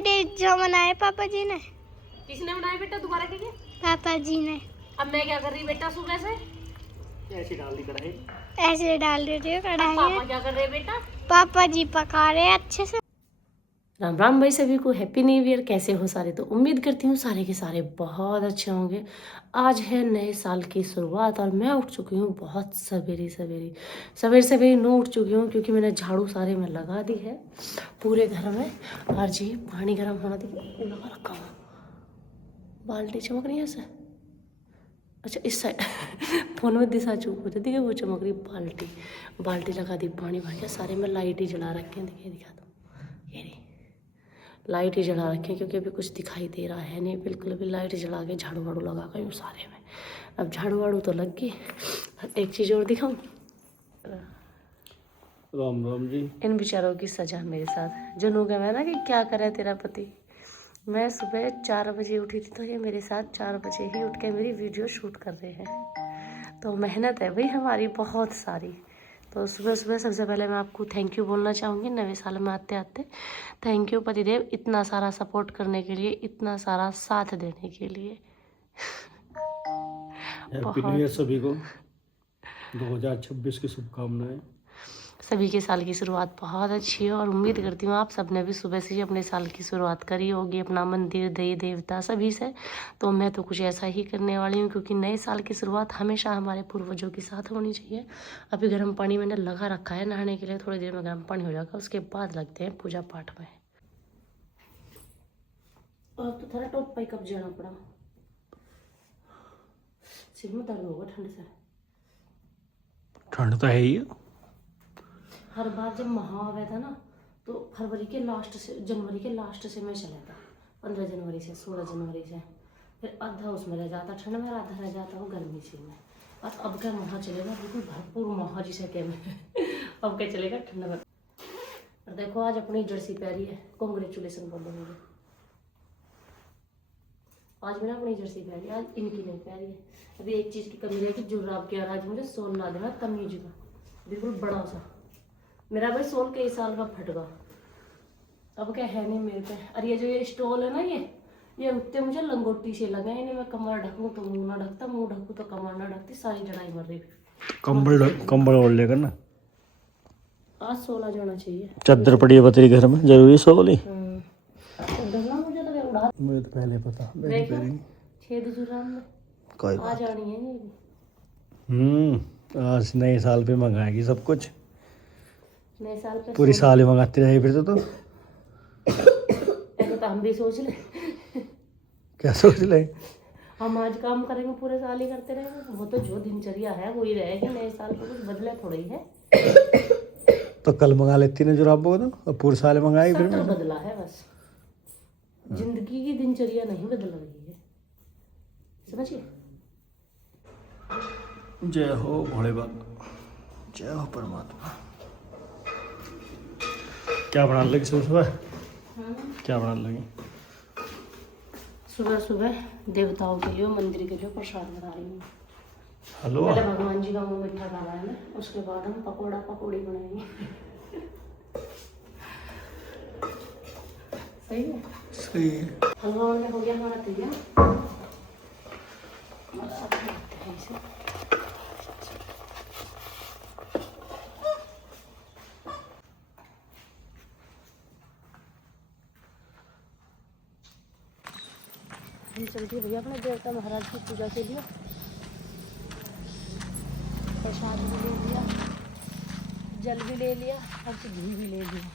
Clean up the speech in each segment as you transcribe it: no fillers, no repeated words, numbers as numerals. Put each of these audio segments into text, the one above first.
Birthday जो मनाए पापा जी ने। किसने बनाया बेटा दोबारा के? पापा जी ने। अब मैं क्या कर रही बेटा सुबह से? ऐसे डाल दी कढ़ाई। ऐसे डाल देते हो कढ़ाई पापा में। क्या कर रहे बेटा? पापा जी पका रहे हैं अच्छे से। राम राम भाई सभी को, हैप्पी न्यू ईयर। कैसे हो सारे? तो उम्मीद करती हूँ सारे के सारे बहुत अच्छे होंगे। आज है नए साल की शुरुआत और मैं उठ चुकी हूँ बहुत सवेरे सवेरे नो उठ चुकी हूँ क्योंकि मैंने झाड़ू सारे में लगा दी है पूरे घर में। और जी पानी गर्म होना लगा रखा हूँ। बाल्टी चमक रही है ऐसे। अच्छा इस साइड फोन में दिशा चूक हो जाती है, वो चमक रही बाल्टी लगा दी, पानी भर गया सारे में। लाइट ही जला रखे हैं, देखिए दिखा दो, ये रही लाइट ही जला रखे हैं क्योंकि अभी कुछ दिखाई दे रहा है नहीं बिल्कुल। अभी लाइट जला के झाड़ू वाड़ू लगा गई हूँ सारे में। अब झाड़ू वाड़ू तो लग गई। एक चीज़ और दिखाऊँ, राम राम जी। इन बेचारों की सजा मेरे साथ। जनू का मैं ना कि क्या करे तेरा पति। मैं सुबह 4 बजे उठी थी तो ये मेरे साथ 4 बजे ही उठ के मेरी वीडियो शूट कर रहे हैं। तो मेहनत है भाई हमारी बहुत सारी। तो सुबह सुबह सबसे पहले मैं आपको थैंक यू बोलना चाहूँगी नए साल में आते आते। थैंक यू पतिदेव, इतना सारा सपोर्ट करने के लिए, इतना सारा साथ देने के लिए। हैप्पी न्यू ईयर सभी को, 2026 की शुभकामनाएं। सभी के साल की शुरुआत बहुत अच्छी है और उम्मीद करती हूँ आप सबने भी सुबह से ही अपने साल की शुरुआत करी होगी अपना मंदिर देवी देवता सभी से। तो मैं तो कुछ ऐसा ही करने वाली हूँ क्योंकि नए साल की शुरुआत हमेशा हमारे पूर्वजों के साथ होनी चाहिए। अभी गर्म पानी मैंने लगा रखा है नहाने के लिए, थोड़ी देर में गर्म पानी हो जाएगा, उसके बाद लगते हैं पूजा पाठ में। और तो थोड़ा टॉप पे कब जाना पड़ा, सिर में दर्द होगा ठंड से। ठंड तो है ही। हर बार जब महा आया था ना तो फरवरी के लास्ट से, जनवरी के लास्ट से मैं चला था, 15 जनवरी से 16 जनवरी से। फिर आधा उसमें रह जाता ठंड में, आधा रह जाता वो गर्मी से में। और अब क्या महा चलेगा, बिल्कुल भरपूर महा जिसे कहते अब क्या चलेगा ठंड में। और देखो आज अपनी जर्सी पहरी है, कॉन्ग्रेचुलेसन बोलो मुझे। आज मैंने अपनी जर्सी पहरी, आज इनकी नहीं पहरी है। अभी एक चीज़ की कमी रहेगी, जुर्राब के आज मुझे सोल ला देना तमीज का, बिल्कुल बड़ा सा। मेरा भाई सोल कई साल का फट गया, अब क्या है नहीं मेरे पे। और ये जो ये स्टॉल है ना, ये उठते मुझे लंगोटी से लगे। नहीं मैं कमर ढकूँ तो मुंह ना ढकता, मुंह ढकूँ तो कमर ना ढकती, सारी जड़ाई मर रही। कंबल ओढ़ लेकर ना, आज 16 जाना चाहिए। चादर पड़ी है बतरी घर में, जरूरी सो वाली। डरना मुझे तो उड़ा, मुझे तो पहले पता। छेद जुराम में कोई आ जानी है ये। आज नए साल पे मंगाएगी सब कुछ, नए साल पे पूरी साल ही मंगाते रहे फिर तो ऐसे तो हम भी सोच ले। क्या सोच ले, हम आज काम करेंगे पूरे साल ही करते रहेंगे, वो तो जो दिनचर्या है वो ही रहेगी। नए साल को कुछ बदले थोड़ा ही है। तो कल मंगा लेती ना जुराबों को, तो पूरे साल मंगाएगी फिर। सत्र बदला है बस, जिंदगी की दिनचर्या नहीं बदल रही है, समझिए। जय हो भोले बाबा, जय हो परमात्मा। क्या बनाने लगी सुबह सुबह? क्या बनाने लगी? सुबह सुबह देवताओं के लिए, मंदिर के लिए प्रसाद बना रही हूँ। हेलो, पहले भगवान जी का मुँह मीठा डाला है ना, उसके बाद हम पकौड़ी बनाएंगे। सही है, सही है। हलवा वलवा हो गया हमारा तैयार। हम चलते भैया अपने देवता महाराज की पूजा के लिए। प्रसाद भी ले लिया, जल भी ले लिया और घी भी ले लिया।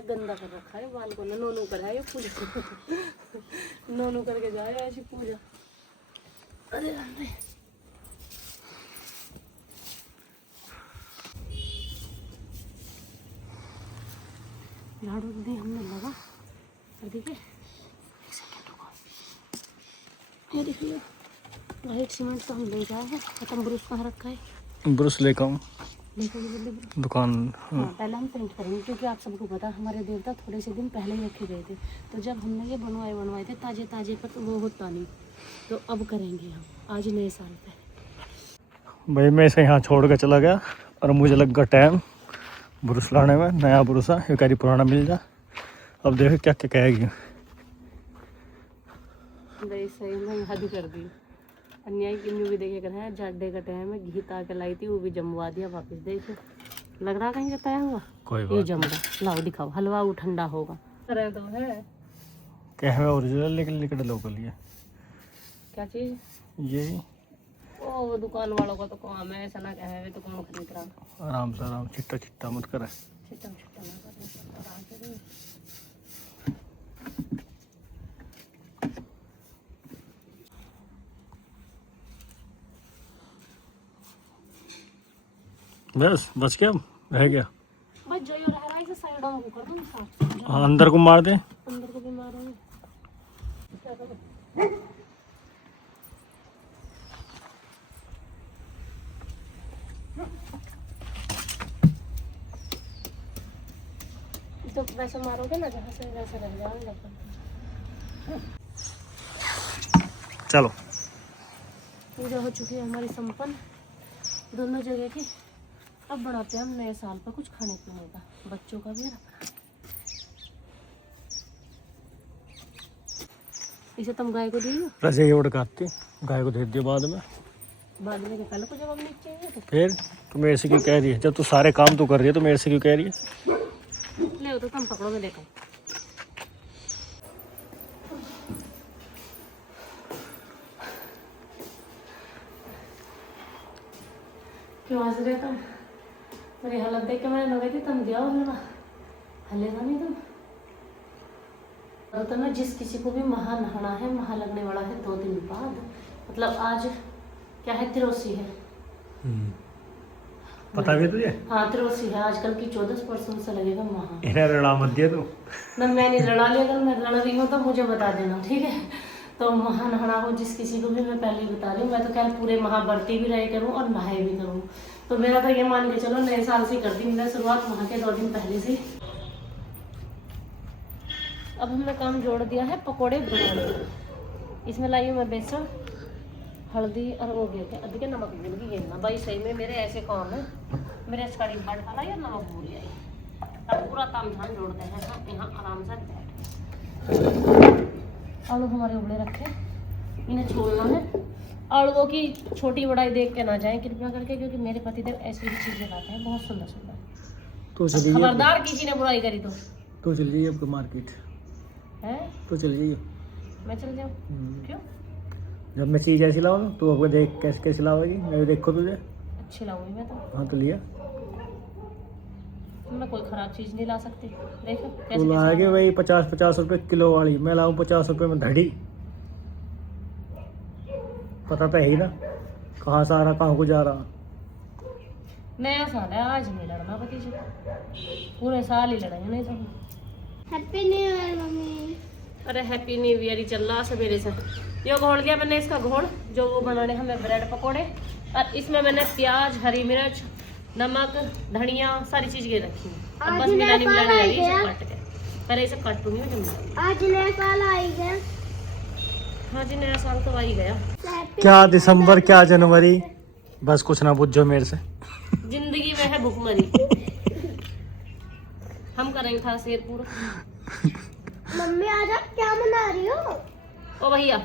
गंदा कर रखा है बाल को, नोनू कराए पूजा। नोनू करके जाए ऐसी पूजा। अरे अरे झाड़ू दी हमने लगा। और देखिए एक सेकेंड रुको, ये देखिए वाइट सीमेंट तो हम ले जाए हैं, खत्म। ब्रश कहाँ रखा है? ब्रश लेकर आऊँ देखो दुकान। हाँ पहले हम पेंट करेंगे क्योंकि आप सबको पता हमारे देवता थोड़े से दिन पहले ही रखे गए थे। तो जब हमने ये बनवाए थे ताजे ताजे पर, तो वो होता नहीं। तो अब करेंगे हम आज नए साल पे। भाई मैं इसे यहाँ छोड़ कर चला गया और मुझे लग गया टाइम ब्रुश लाने में। नया ब्रुश है, ये कह रही पुराना मिल जा। अब देखो क्या क्या कहेगी। भाई सही में हद कर दी। अन्याय की न्यू भी देखे कर है, जाडे का टाइम है, घी ताके लाई थी वो भी जमवा दिया वापस। देखो लग रहा कहीं जताया हुआ, कोई ये बात जम रहा। लाओ दिखाओ, हलवा वो ठंडा होगा। तरह तो है कहवे ओरिजिनल लेकिन लिकड़ लोकल है। क्या चीज? यही वो दुकान वालों का तो काम है, ऐसा ना कहे तो कौन खरीद रहा। आराम से आराम, छिट्टा छिट्टा मत करे। छिट्टा छिट्टा ना करने, आराम से दे। बस बच गया, रह गया। बस जो रह रहा है इसे साइड में कर दो साफ। हाँ, अंदर को मार दे। अंदर को भी मारूंगी। क्या करूं? तो वैसे मारोगे ना जहाँ से, वैसे रह जाएगा। चलो पूजा हो चुकी है हमारी संपन्न दोनों जगह की। अब बनाते हैं हम नए साल पर कुछ खाने पीने का, बच्चों का भी और अपना। इसे तुम गाय को दिए? रजे ये उड़ काटती, गाय को दे दिया बाद में कल को जब हम नीचे चाहिए तो फिर तू मेरे से क्यों कह रही है? जब तू सारे काम तू कर रही है तो मेरे से क्यों कह रही है? ले तो तुम पकड़ो, मैं देखो। क्यों हंस रहे तुम? मेरी हालत देख के मैंने लगा थी तुम दिया हलवा, हलेगा नहीं तुम। तो ना जिस किसी को भी महा नहाना है, महा लगने वाला है 2 दिन बाद। मतलब आज क्या है, तिरोसी है। पता भी तुझे? हाँ तिरोसी है आजकल की 14 परसों से लगेगा महा। इन्हें रड़ा मत दिया तू। ना मैं नहीं लड़ा लिया, अगर मैं लड़ रही हूँ तो मुझे बता देना, ठीक है? तो महा नहाना हो जिस किसी को भी, मैं पहले ही बता रही हूँ। मैं तो खैर पूरे महा बरती भी रहे करूँ और नहाए भी करूँ। तो मेरा तो ये मान के चलो नए साल से करती हूँ मैं शुरुआत, महा के 2 दिन पहले से। अब हमने काम जोड़ दिया है पकोड़े बनाने। इसमें लाई हूँ मैं बेसन, हल्दी और वो गया अधिक नमक भूल गई है ना भाई। सही में मेरे ऐसे काम है, मेरे कड़ी भाट डाला या नमक भूल गया। अब पूरा ताम झाम जोड़ते हैं हम यहाँ आराम से बैठ। आलू हमारे उबले रखे, इन्हें छोड़ना है। आलूओं की छोटी बड़ाई देख के ना जाएं कृपया करके, क्योंकि मेरे पतिदेव ऐसी ही चीजें लाते हैं बहुत सुंदर सुंदर। तो चलिए, खबरदार किसी ने बुराई करी तो चल जाइए आपको मार्केट है। तो चल जाइए। मैं चल जाऊँ? क्यों? जब मैं चीज़ ऐसी लाऊँ तो आपको देख कैसे कैसे लाओगी? मैं देखो तुझे अच्छी लाऊंगी मैं तो। हाँ तो लिया। मैं कोई खराब चीज नहीं ला सकती। देखो तो लाएंगे वही 50-50 रुपए किलो वाली, मैं लाऊं 50 रुपए में धड़ी। पता तो है ही ना कहाँ से आ रहा, कहाँ को जा रहा। नया साल है, आज नहीं लड़ना पति से, पूरे साल ही लड़ेंगे नहीं तो। Happy new year mummy. अरे हैप्पी न्यू ईयर ही चल रहा सवेरे से। ये घोल दिया मैंने इसका घोल, जो वो बनाने हमें ब्रेड पकोड़े। और इसमें मैंने प्याज, हरी मिर्च, नमक, धनिया सारी चीज गिर रखी है। अब बस मिलानी काट के पहले इसे काट दूंगी मैं। आज नया साल आई गया। हाँ जी नया साल तो आ ही गया। क्या दिसंबर क्या जनवरी, बस कुछ ना पूछो मेरे से। जिंदगी में है भुखमरी, हम करेंगे था शेर पूरा। मम्मी आज आप क्या बना रही हो? ओ भैया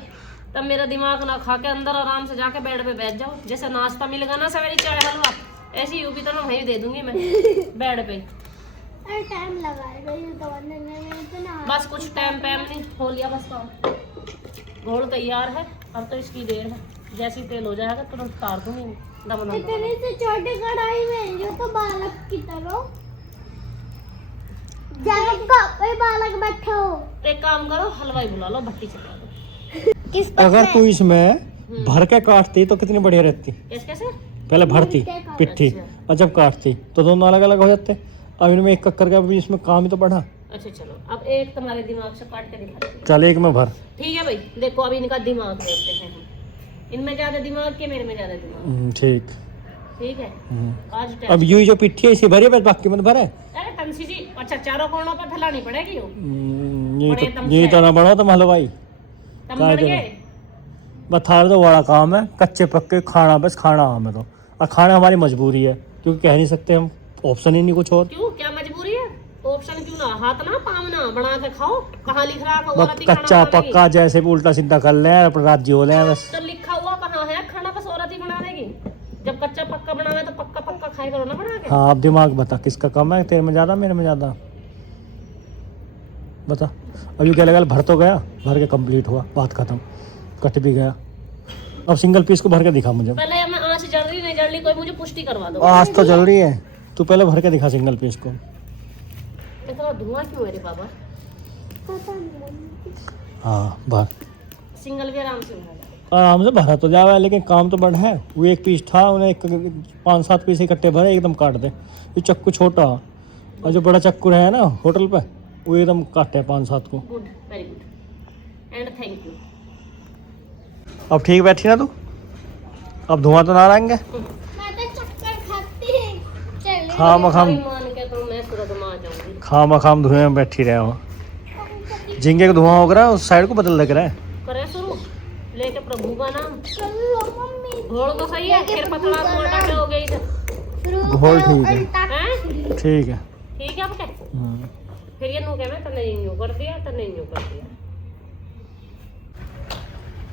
तब मेरा दिमाग ना खा के अंदर आराम से जाके बेड पे बैठ जाओ। जैसे नाश्ता मिलेगा ना सवेरे चाय हलवा, ऐसी यूपी तो मैं वहीं दे दूंगी मैं बेड पे। अरे टाइम लगाएगा ये तो बनने में तो ना। बस कुछ टाइम नहीं हो लिया बस काम। घोल तैयार है, अब तो इसकी देर है। जैसे ही तेल हो जाएगा तुरंत उतार दूंगी दम। इतनी से छोटी कढ़ाई में जो तो बालक की तरह बालक बैठे हो। एक काम करो हलवाई बुला लो, भट्टी चला दो। किस अगर तू इसमें भर के काटती तो कितनी बढ़िया रहती। कैसे? पहले भरती पिट्ठी और जब काटती तो दोनों अलग अलग हो जाते। अब इनमें एक कक्कर का भी इसमें काम ही तो बढ़ा। अच्छा चलो अब एक तुम्हारे दिमाग से काट के दिखा देती हूँ। चल एक में भर। ठीक है भाई, देखो अब इनका दिमाग देखते हैं हम। इनमें ज्यादा दिमाग के मेरे में ज्यादा दिमाग। ठीक ठीक है। आज अब यूं जो पिट्ठी है इसी भरी है, बस बाकी मत भरे। अरे तंसी जी, अच्छा चारों कोनों पर फैलानी पड़ेगी वो। ये तो ना बढ़ो तुम हलवाई। तब बढ़ गए। बस थार तो बड़ा काम है, कच्चे पक्के खाना, बस खाना हमें तो। और खाना हमारी मजबूरी है क्योंकि कह नहीं सकते हम, ऑप्शन ही नहीं कुछ और। क्यों, क्या मजबूरी है? ऑप्शन क्यों ना, हाथ ना पाँव ना बना के खाओ। कहाँ लिख रहा है बस कच्चा पक्का जैसे भी उल्टा सीधा कर ले अपने राज्य हो ले बस। तो लिखा हुआ कहाँ है खाना बस औरत ही बना देगी? जब कच्चा पक्का बनावे तो पक्का पक्का खाए करो ना बना के। हाँ अब दिमाग बता किसका कम है, तेरे में ज्यादा मेरे में ज्यादा, बता। अभी क्या लगा, भर तो गया, भर के कंप्लीट हुआ, बात खत्म, कट भी गया। अब सिंगल पीस को भर के दिखा मुझे। पहले मैं आँच जल रही नहीं जल रही, कोई मुझे पुष्टि करवा दो। आज तो जल रही है, तू पहले भर के दिखा सिंगल पीस को। इतना धुआं क्यों है रे बाबा? पता नहीं। हाँ भर, सिंगल भी आराम से भरा जाए। आराम से भरा तो जावा, लेकिन काम तो बड़ा है। वो एक पीस था, उन्हें 5-7 पीस इकट्ठे भरे, एकदम काट दे। ये चक्कू छोटा और जो बड़ा चक्कू है ना होटल पे, वो एकदम काटे 5-7 को। Good, very good and thank you. अब ठीक बैठी ना तू, अब धुआं तो ना आएंगे। मैं तो चक्कर खाती चल खाम खाम मान के तो मैं सूरत में आ जाऊंगी। खाम खाम धुएं में बैठी रहे हो। झींगे का धुआं हो रहा है, उस साइड को बदल लग रहा है। करे शुरू लेके प्रभु का नाम चलो मम्मी घोड़ तो सही है, फिर पतला मोटा क्या हो गई इधर? घोल ठीक है, हैं? ठीक है। ठीक है आपके फिर ये नू कहना तने यूं कर दिया, तने यूं कर दिया।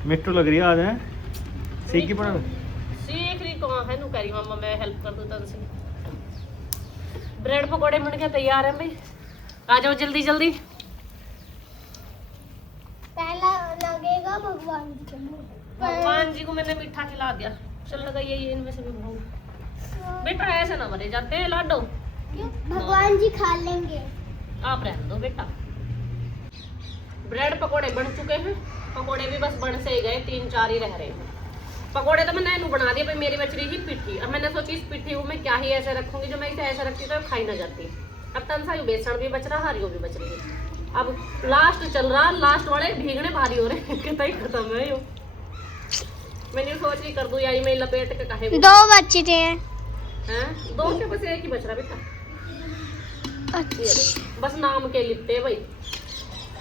मिट्टू लग रही है आज, है सीख की पड़ा। सीख रही कहाँ है, नू कह रही मम्मा मैं हेल्प कर दूं तन से। ब्रेड पकोड़े बन के तैयार हैं भाई, आ जाओ जल्दी जल्दी। पहला लगेगा भगवान जी के मुंह। भगवान जी को मैंने मीठा खिला दिया, चल लगा ये इनमें से भी भाव। बेटा ऐसे ना मरे जाते हैं लाडो, क्यों? भगवान जी खा लेंगे। आप रहने दो बेटा। ब्रेड पकोड़े बन चुके हैं, पकोड़े भी बस बन से ही गए, 3-4 ही रह रहे हैं। पकोड़े तो मैं नैनू बना दिए भाई, मेरी बच रही थी पिट्ठी। अब मैंने सोची इस पिट्ठी को मैं क्या ही ऐसे रखूंगी, जो मैं इसे ऐसे रखती तो खाई ना जाती। अब तनसा बेसन भी बच रहा, हरियो भी बच रही है। अब लास्ट चल रहा, लास्ट वाले भीगने भारी हो रहे हैं, कितना ही खत्म है यो। मैंने सोच ही कर दूं या मैं लपेट के काहे 2 बच्चे थे हैं। 2 के बस एक ही बच रहा बेटा। अच्छा। ये देख, बस नाम के लिपटे भाई,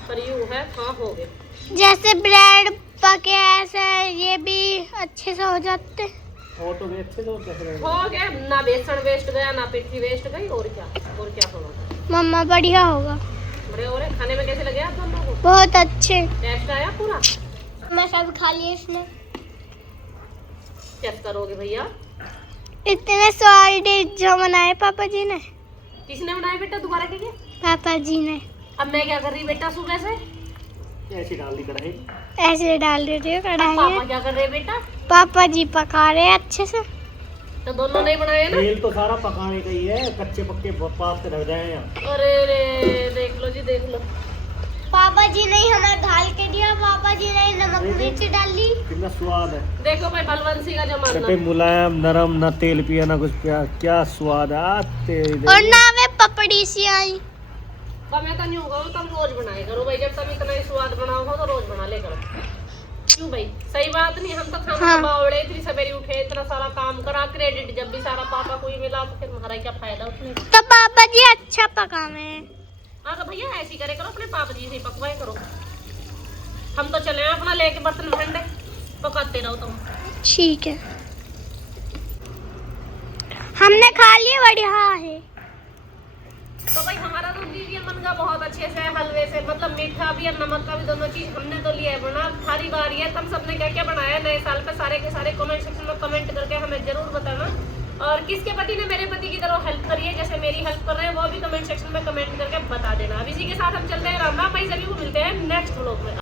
पर यूं है कहाँ हो गए। जैसे ब्रेड पके ऐसे ये भी अच्छे से हो जाते। और तो अच्छे से हो गया ना, बेसन वेस्ट गया ना पिट्ठी वेस्ट गई, और क्या होगा। मम्मा बढ़िया होगा। बड़े हो रहे, खाने में कैसे लगे आप दोनों को? बहुत अच्छे। टेस्ट आया पूरा? मैं सब खा लिए इसने। टेस्ट करोगे भैया? इतने स्वादिष्ट जो बनाए पापा जी ने। किसने बनाया बेटा, दोबारा कीजिए। पापा जी ने। अब मैं क्या कर रही बेटा सुबह से? ऐसी डाल दी कढ़ाई। ऐसे डाल देते हो कढ़ाई पापा में। क्या कर रहे बेटा? पापा जी पका रहे हैं अच्छे से। तो दोनों नहीं बनाए ना? तेल तो सारा पकाने का ही है, कच्चे पक्के पास से रह जाए यहाँ। अरे रे देख लो जी देख लो। पापा जी ने हमें ढाल के दिया, पापा जी ने नमक मिर्च डाली। कितना स्वाद है। देखो भाई बलवंशी का जमाना। चटे मुलायम नरम, ना तेल पिया ना कुछ पिया, क्या स्वाद है। और ना वे पपड़ी सी आई। मैं तो नहीं होगा, तुम रोज बनाए करो भाई, जब तुम इतना ही स्वाद बनाओ तो रोज बना ले करो। क्यों भाई, सही बात नहीं? हम तो खाना हाँ। बावड़े, इतनी सवेरे उठे, इतना सारा काम करा, क्रेडिट जब भी सारा पापा को ही मिला तो फिर हमारा क्या फायदा उसमें। तो पापा जी अच्छा पकावे हैं। हाँ तो भैया ऐसी करे करो, अपने पापा जी से ही पकवाए करो। हम तो चले हैं अपना लेके बर्तन ठंडे, पकाते रहो तुम। ठीक है, हमने खा लिया, बढ़िया है। तो भाई हमारा तो दीजिए मन का बहुत अच्छे से हलवे से, मतलब मीठा भी और नमक का भी, दोनों चीज हमने तो लिया है बना। थारी बारी है, तुम सबने क्या क्या बनाया नए साल पे, सारे के सारे कमेंट सेक्शन में कमेंट करके हमें जरूर बताना। और किसके पति ने मेरे पति की तरह हेल्प करी है, जैसे मेरी हेल्प कर रहे हैं, वो भी कमेंट सेक्शन में कमेंट करके बता देना। अब इसी के साथ हम चलते हैं, राम राम भाई, सभी को मिलते हैं नेक्स्ट व्लॉग में।